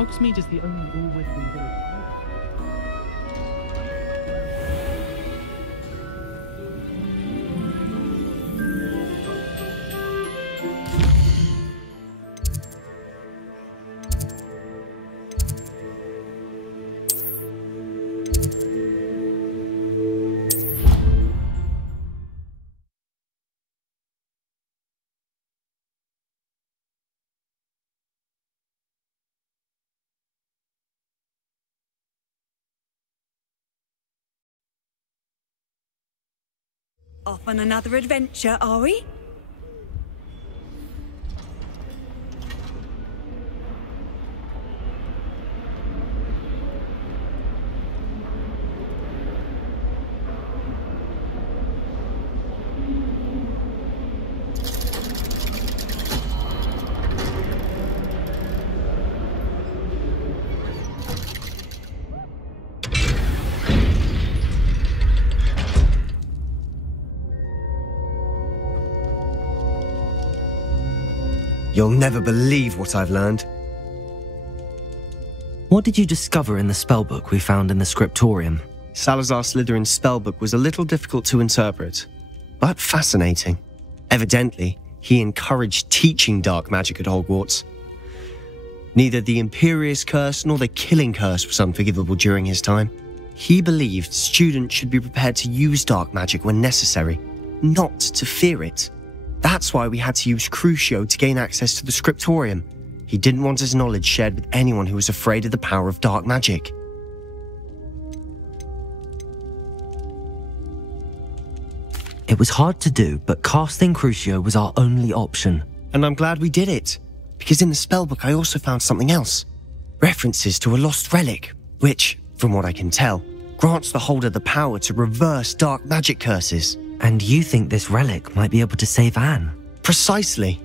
Hogsmeade is the only wall within the village. Off on another adventure, are we? You'll never believe what I've learned. What did you discover in the spellbook we found in the scriptorium? Salazar Slytherin's spellbook was a little difficult to interpret, but fascinating. Evidently, he encouraged teaching dark magic at Hogwarts. Neither the Imperious Curse nor the Killing Curse was unforgivable during his time. He believed students should be prepared to use dark magic when necessary, not to fear it. That's why we had to use Crucio to gain access to the scriptorium. He didn't want his knowledge shared with anyone who was afraid of the power of dark magic. It was hard to do, but casting Crucio was our only option. And I'm glad we did it, because in the spellbook I also found something else. References to a lost relic, which, from what I can tell, grants the holder the power to reverse dark magic curses. And you think this relic might be able to save Anne? Precisely.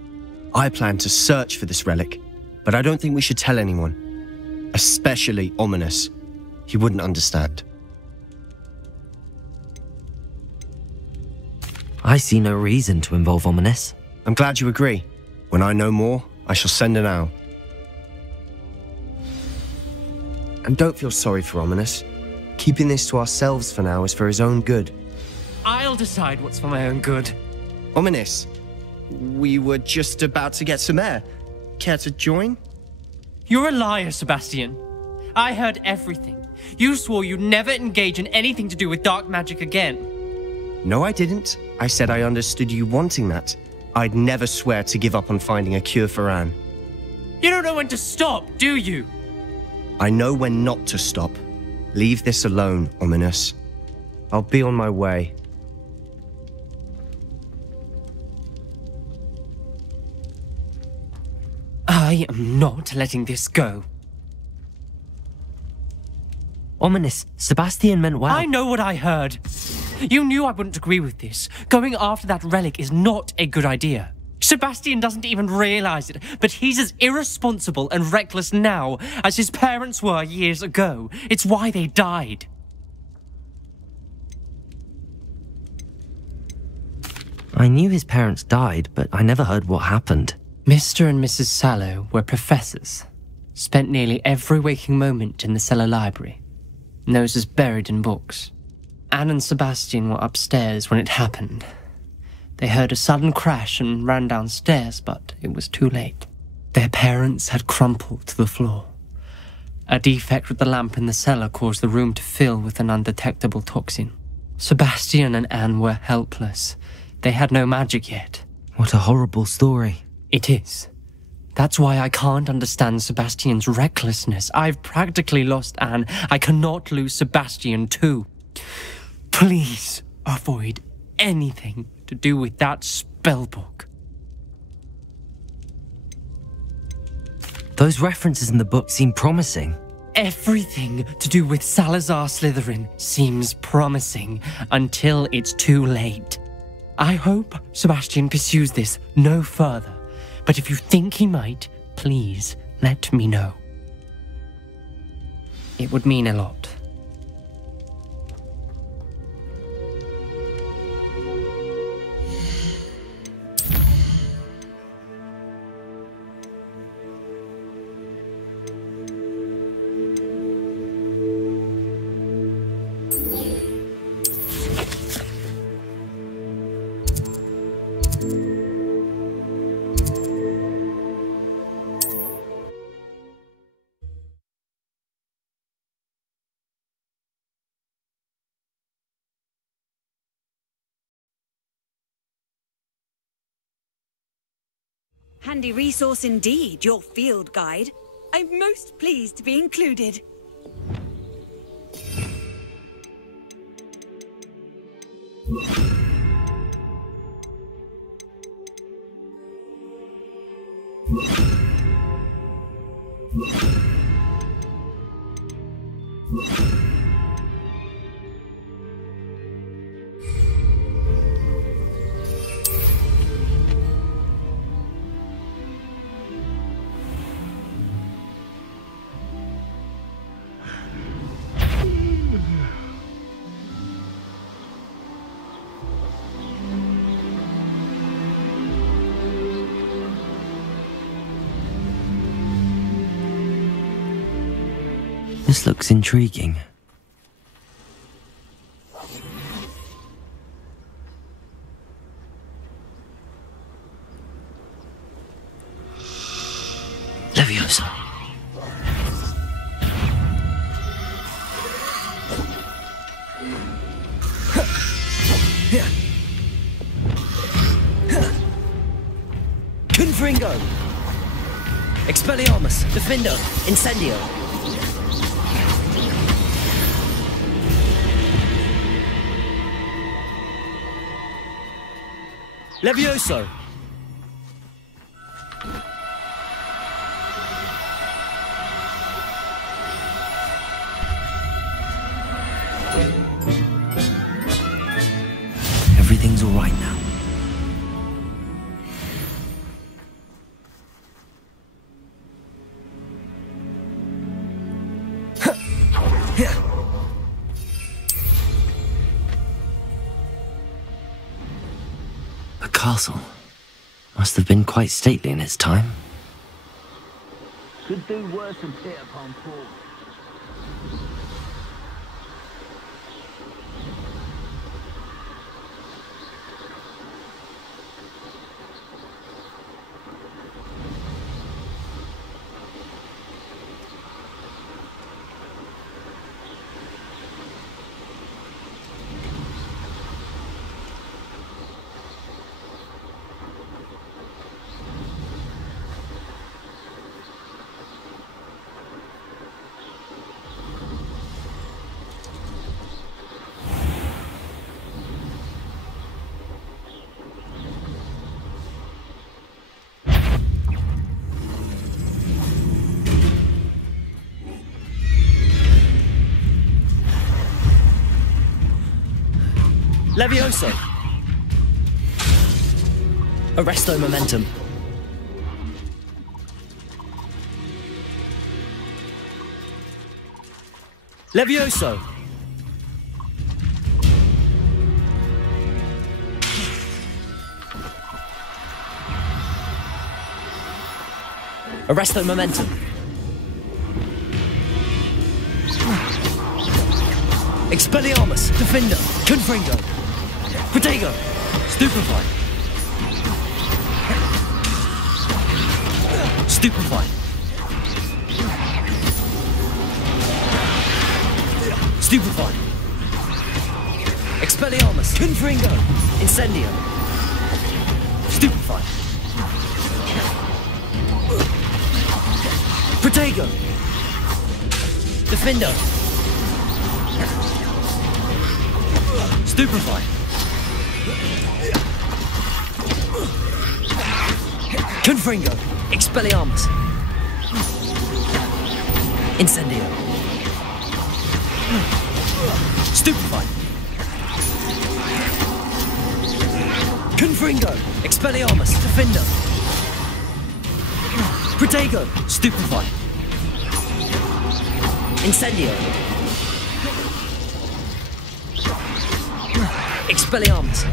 I plan to search for this relic, but I don't think we should tell anyone. Especially Ominous. He wouldn't understand. I see no reason to involve Ominous. I'm glad you agree. When I know more, I shall send an owl. And don't feel sorry for Ominous. Keeping this to ourselves for now is for his own good. I'll decide what's for my own good. Ominous, we were just about to get some air. Care to join? You're a liar, Sebastian. I heard everything. You swore you'd never engage in anything to do with dark magic again. No, I didn't. I said I understood you wanting that. I'd never swear to give up on finding a cure for Anne. You don't know when to stop, do you? I know when not to stop. Leave this alone, Ominous. I'll be on my way. I am not letting this go. Ominous, Sebastian meant well. I know what I heard. You knew I wouldn't agree with this. Going after that relic is not a good idea. Sebastian doesn't even realize it, but he's as irresponsible and reckless now as his parents were years ago. It's why they died. I knew his parents died, but I never heard what happened. Mr. and Mrs. Sallow were professors. Spent nearly every waking moment in the cellar library. Noses buried in books. Anne and Sebastian were upstairs when it happened. They heard a sudden crash and ran downstairs, but it was too late. Their parents had crumpled to the floor. A defect with the lamp in the cellar caused the room to fill with an undetectable toxin. Sebastian and Anne were helpless. They had no magic yet. What a horrible story. It is. That's why I can't understand Sebastian's recklessness. I've practically lost Anne. I cannot lose Sebastian too. Please avoid anything to do with that spellbook. Those references in the book seem promising. Everything to do with Salazar Slytherin seems promising until it's too late. I hope Sebastian pursues this no further. But if you think he might, please let me know. It would mean a lot. Handy resource indeed, your field guide. I'm most pleased to be included. This looks intriguing. Leviosa. Confringo. Expelliarmus. Defendo. Incendio. Levioso. Everything's all right now. The castle must have been quite stately in its time. Could do worse than Peter Pan Paul. Levioso. Arresto momentum. Levioso. Arresto momentum. Expelliarmus. Defender. Confringo. Protego. Stupefy. Stupefy. Stupefy. Expelliarmus. Confringo. Incendio. Stupefy. Protego. Defendo. Stupefy. Confringo. Expelliarmus. Incendio. Stupefy. Confringo. Expelliarmus. Defendo. Protego. Stupefy. Incendio. Expelliarmus.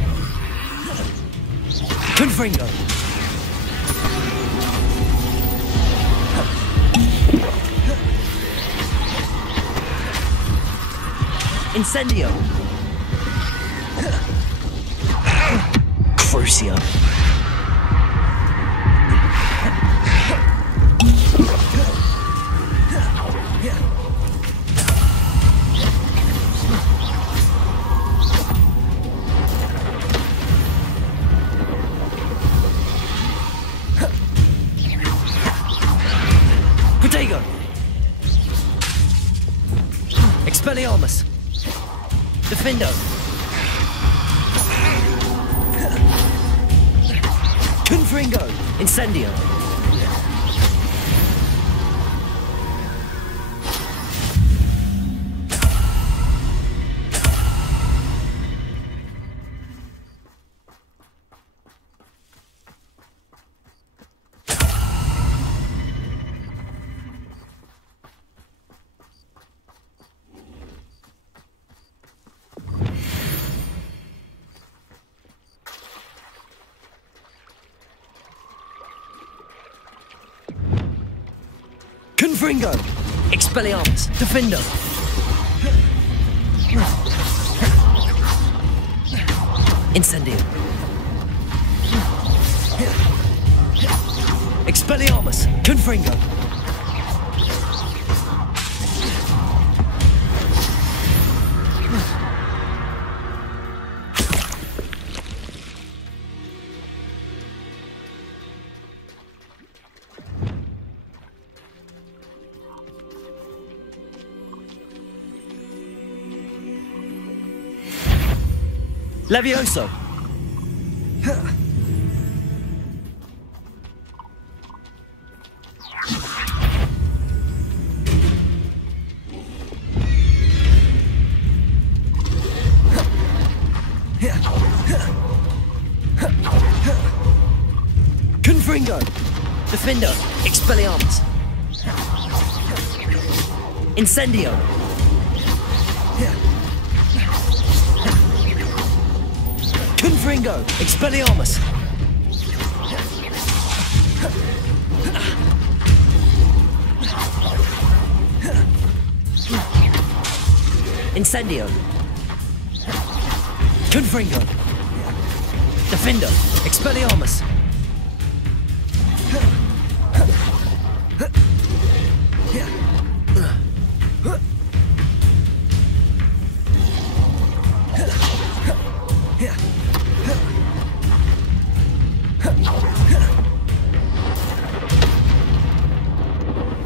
Confringo. Incendio. Crucio. Protego. Expelliarmus. Defendo. Confringo. Incendio. Confringo. Expelliarmus. Defender. Incendio. Expelliarmus. Confringo. Levioso. Confringo. Defender. Expelliarmus. Incendio. Confringo. Expelliarmus. Incendio. Confringo. Defender. Expelliarmus.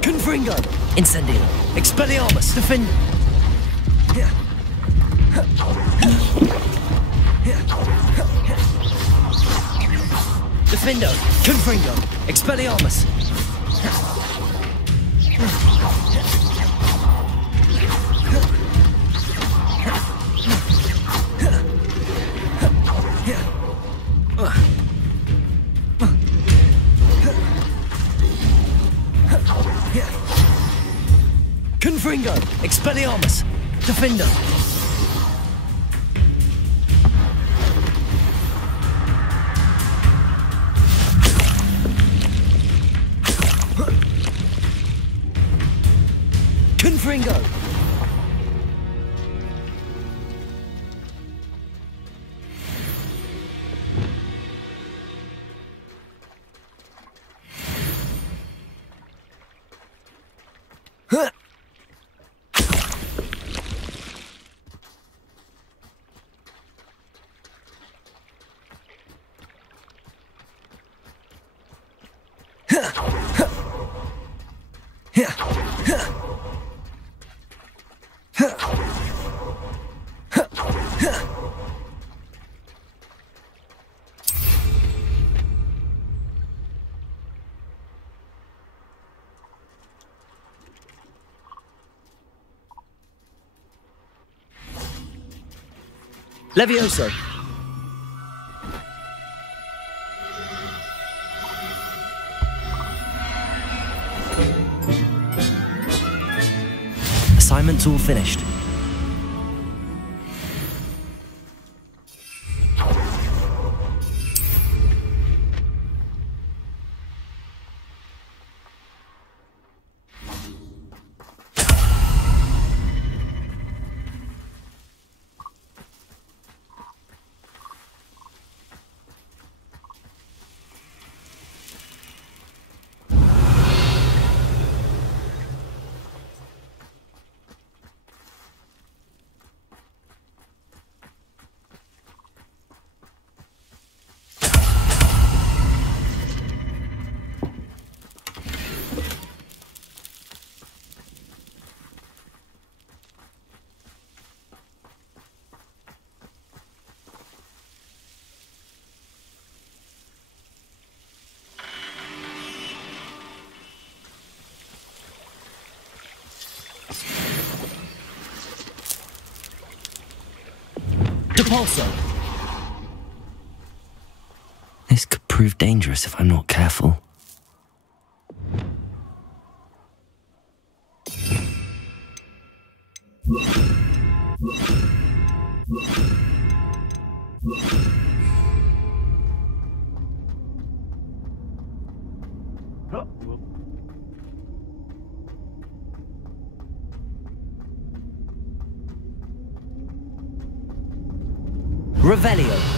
Confringo. Incendio. Expelliarmus. Defend. Defendo. Confringo. Expelliarmus. Confringo. Expelliarmus. Defender. Confringo. Levioso. Assignment's all finished. Depulso. This could prove dangerous if I'm not careful. Revelio.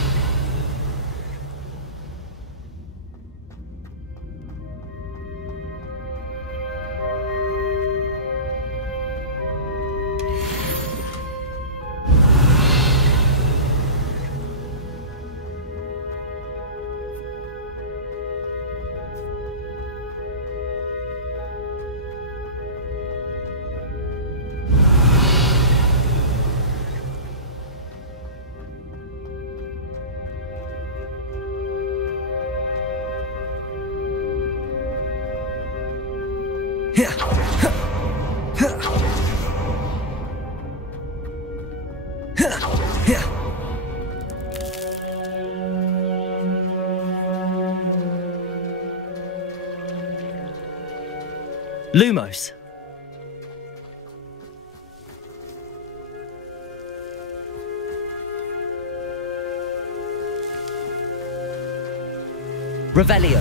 Lumos. Revelio.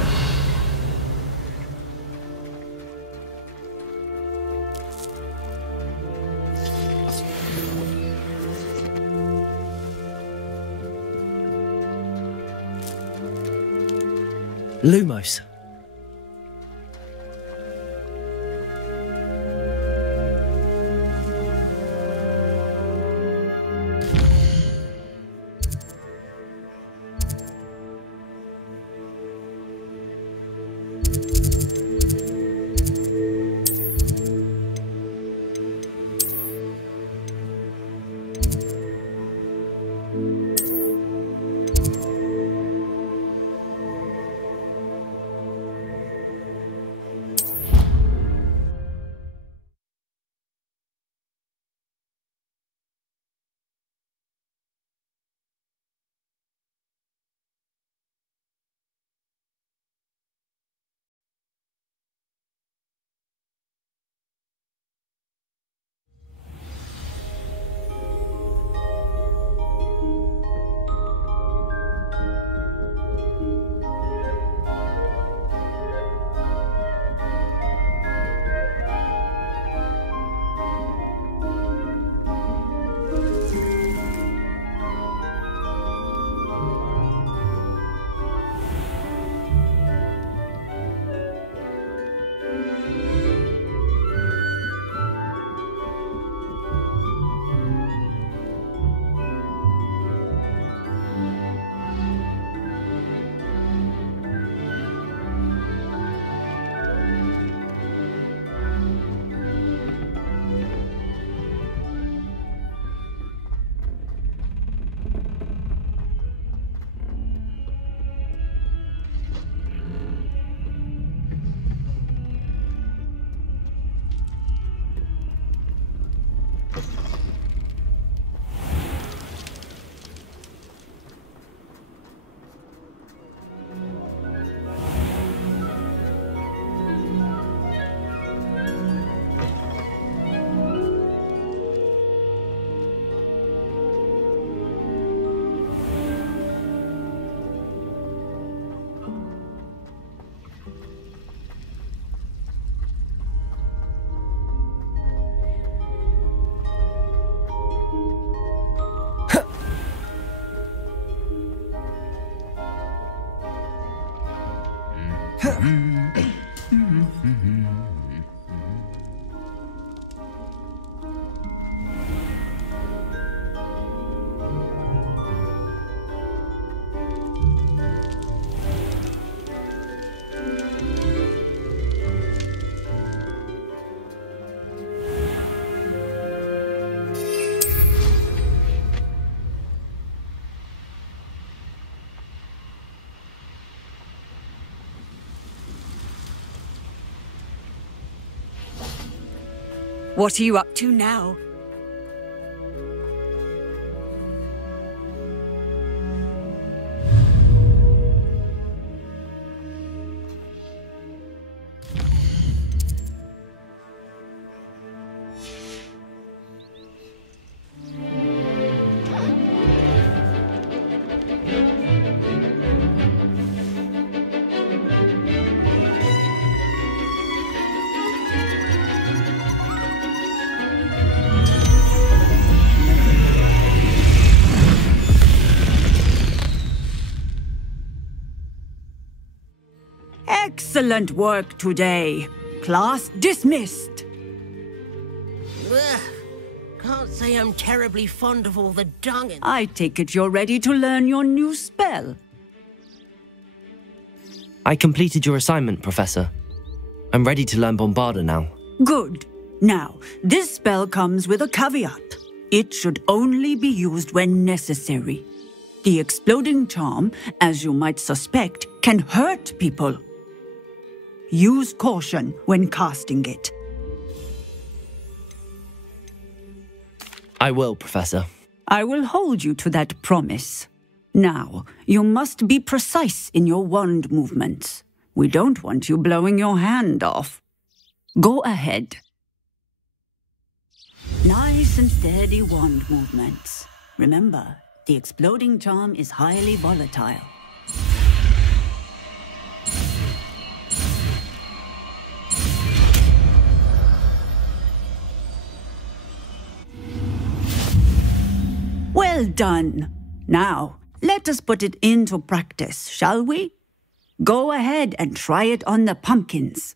Lumos. What are you up to now? Excellent work today. Class dismissed. Ugh. Can't say I'm terribly fond of all the dung and... I take it you're ready to learn your new spell. I completed your assignment, Professor. I'm ready to learn Bombarda now. Good. Now, this spell comes with a caveat. It should only be used when necessary. The exploding charm, as you might suspect, can hurt people. Use caution when casting it. I will, Professor. I will hold you to that promise. Now, you must be precise in your wand movements. We don't want you blowing your hand off. Go ahead. Nice and steady wand movements. Remember, the exploding charm is highly volatile. Well done. Now, let us put it into practice, shall we? Go ahead and try it on the pumpkins.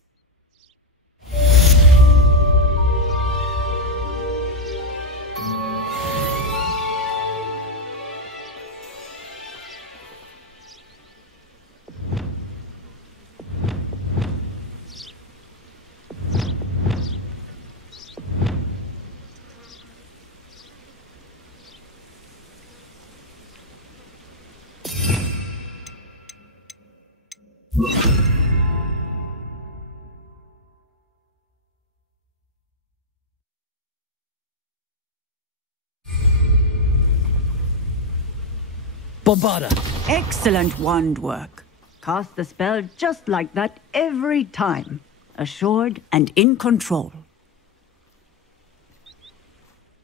Bombarda! Excellent wand work. Cast the spell just like that every time. Assured and in control.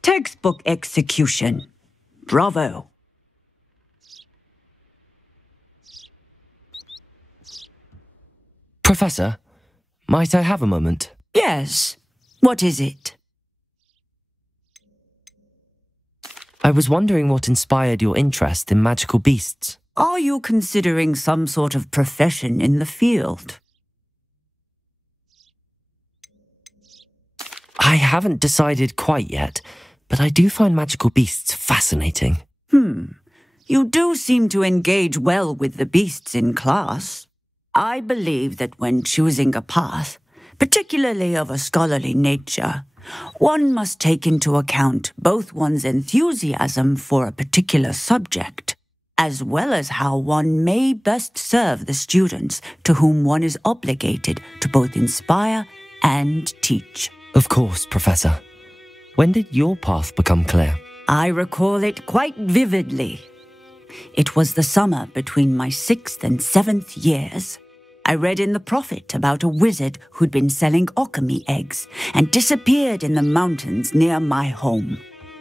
Textbook execution. Bravo. Professor, might I have a moment? Yes. What is it? I was wondering what inspired your interest in magical beasts. Are you considering some sort of profession in the field? I haven't decided quite yet, but I do find magical beasts fascinating. You do seem to engage well with the beasts in class. I believe that when choosing a path, particularly of a scholarly nature, one must take into account both one's enthusiasm for a particular subject, as well as how one may best serve the students to whom one is obligated to both inspire and teach. Of course, Professor. When did your path become clear? I recall it quite vividly. It was the summer between my 6th and 7th years. I read in the Prophet about a wizard who'd been selling alchemy eggs and disappeared in the mountains near my home.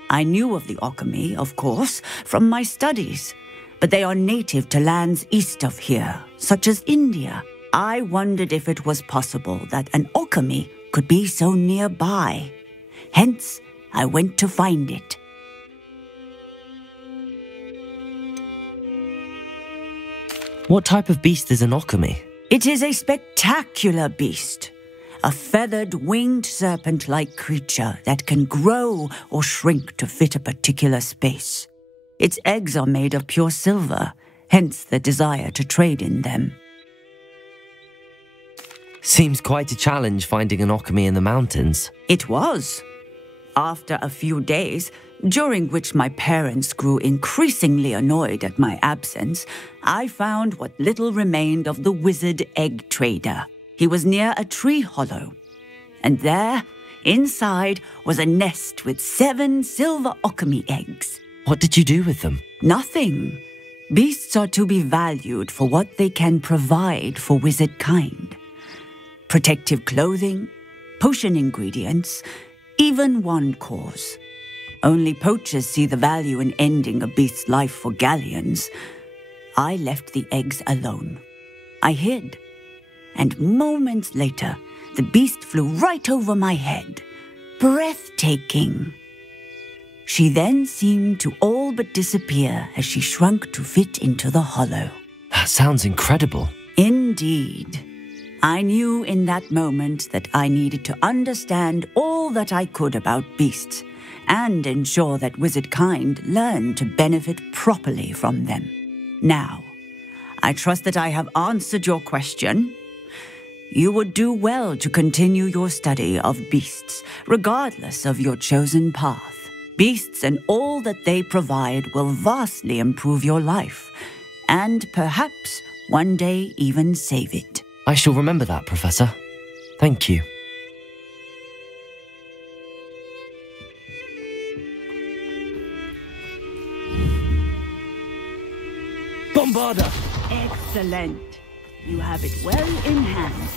I knew of the alchemy, of course, from my studies, but they are native to lands east of here, such as India. I wondered if it was possible that an alchemy could be so nearby. Hence, I went to find it. What type of beast is an alchemy? It is a spectacular beast, a feathered, winged serpent-like creature that can grow or shrink to fit a particular space. Its eggs are made of pure silver, hence the desire to trade in them. Seems quite a challenge finding an alchemy in the mountains. It was. After a few days, during which my parents grew increasingly annoyed at my absence, I found what little remained of the wizard egg trader. He was near a tree hollow, and there, inside, was a nest with 7 silver alchemy eggs. What did you do with them? Nothing. Beasts are to be valued for what they can provide for wizard kind. Protective clothing, potion ingredients, even wand cores. Only poachers see the value in ending a beast's life for galleons. I left the eggs alone. I hid, and moments later, the beast flew right over my head. Breathtaking. She then seemed to all but disappear as she shrunk to fit into the hollow. That sounds incredible. Indeed. I knew in that moment that I needed to understand all that I could about beasts and ensure that wizard kind learned to benefit properly from them. Now, I trust that I have answered your question. You would do well to continue your study of beasts, regardless of your chosen path. Beasts and all that they provide will vastly improve your life, and perhaps one day even save it. I shall remember that, Professor. Thank you. Bombarda! Excellent. You have it well in hand.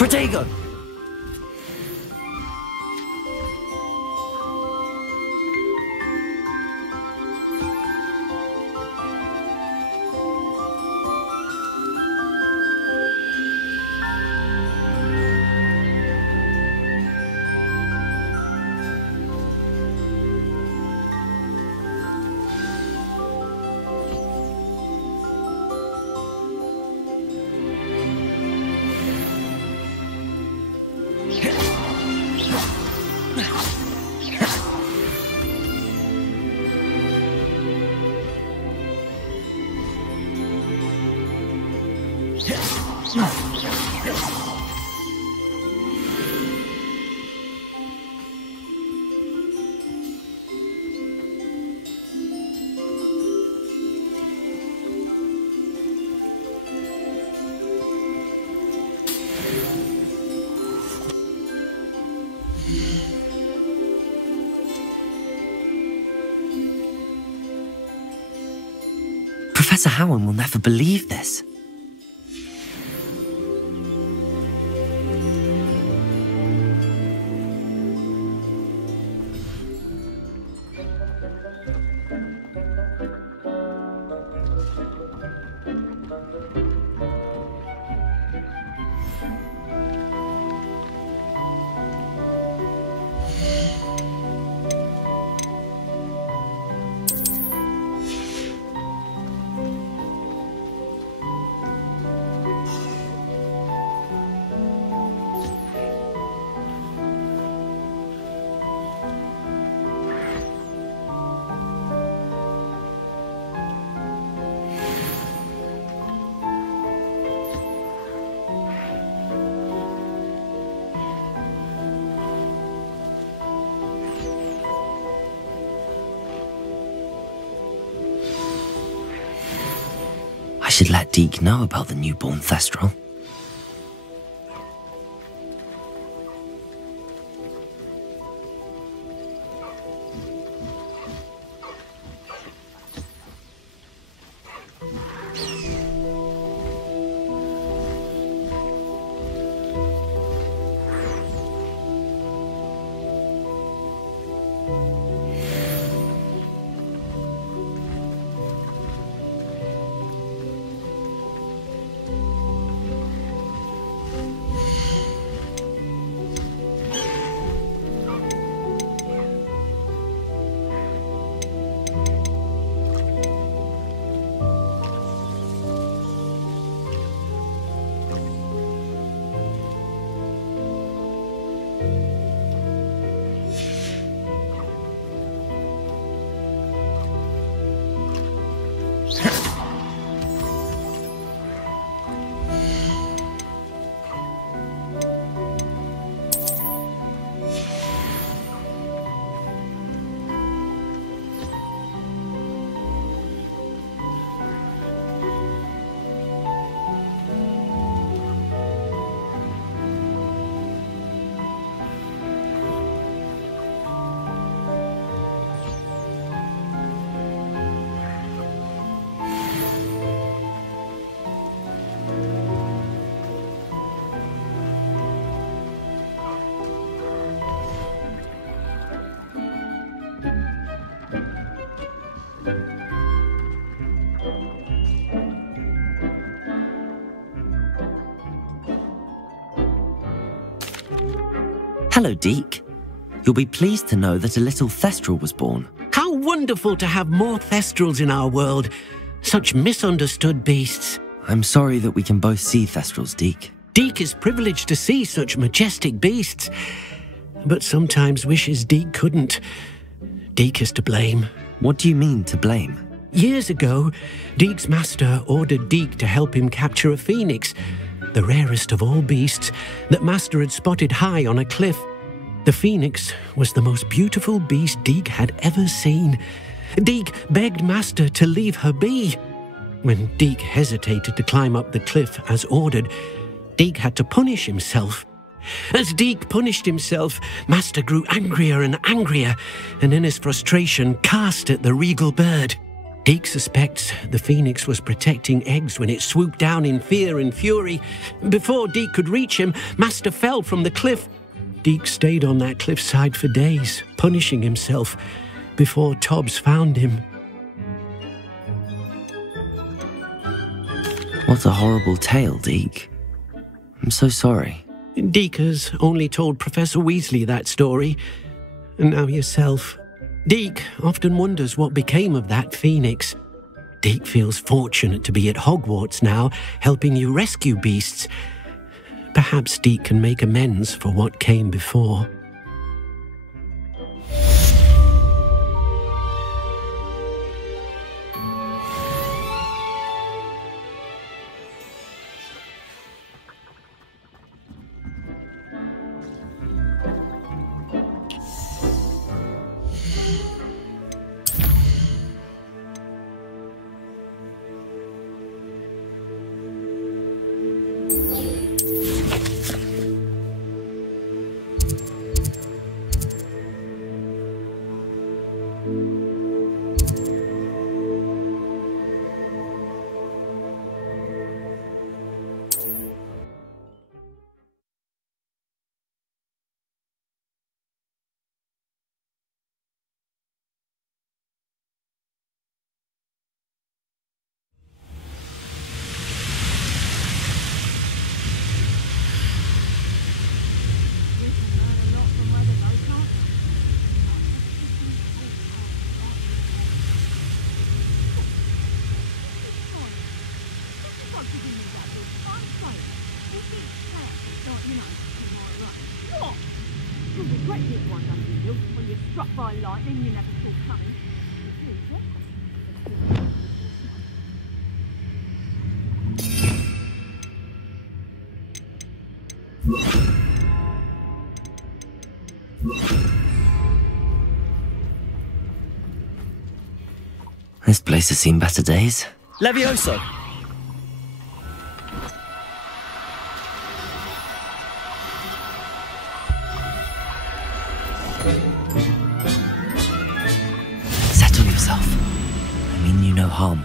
Protego! Professor Howard will never believe this. I should let Deke know about the newborn Thestral. Hello, Deke. You'll be pleased to know that a little Thestral was born. How wonderful to have more Thestrals in our world. Such misunderstood beasts. I'm sorry that we can both see Thestrals, Deke. Deke is privileged to see such majestic beasts, but sometimes wishes Deke couldn't. Deke is to blame. What do you mean, to blame? Years ago, Deke's master ordered Deke to help him capture a phoenix, the rarest of all beasts, that master had spotted high on a cliff. The phoenix was the most beautiful beast Deke had ever seen. Deke begged master to leave her be. When Deke hesitated to climb up the cliff as ordered, Deke had to punish himself. As Deke punished himself, master grew angrier and angrier, and in his frustration cast at the regal bird. Deke suspects the phoenix was protecting eggs when it swooped down in fear and fury. Before Deke could reach him, master fell from the cliff. Deke stayed on that cliffside for days, punishing himself, before Tobbs found him. What a horrible tale, Deke. I'm so sorry. Deke has only told Professor Weasley that story, and now yourself. Deke often wonders what became of that phoenix. Deke feels fortunate to be at Hogwarts now, helping you rescue beasts. Perhaps Deke can make amends for what came before. This place has seen better days. Levioso! Settle yourself. I mean you no harm.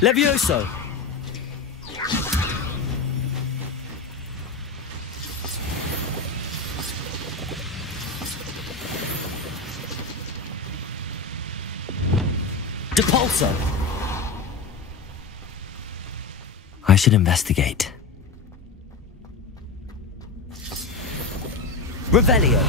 Levioso! Depulso! I should investigate. Revelio!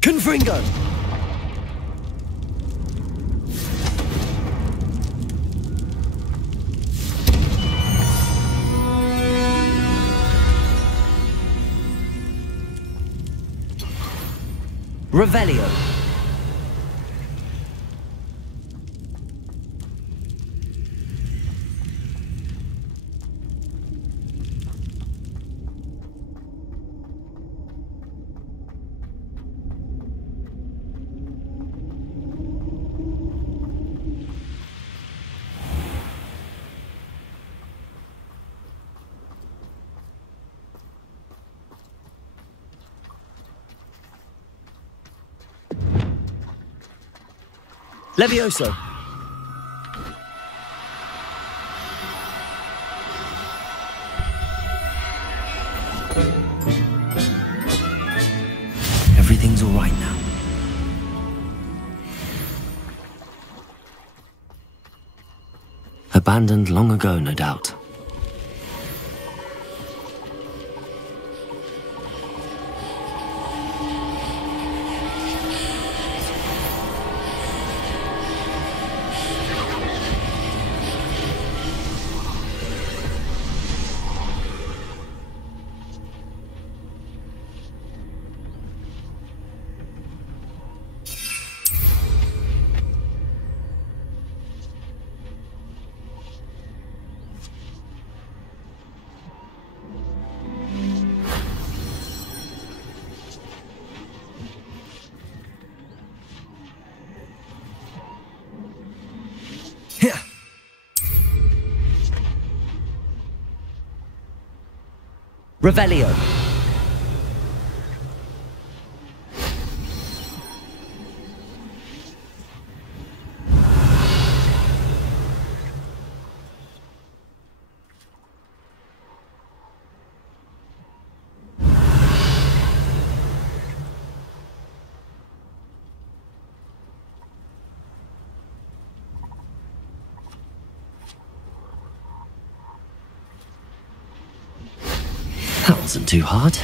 Confringo! Revelio! Levioso. Everything's all right now. Abandoned long ago, no doubt. Revelio. That wasn't too hard.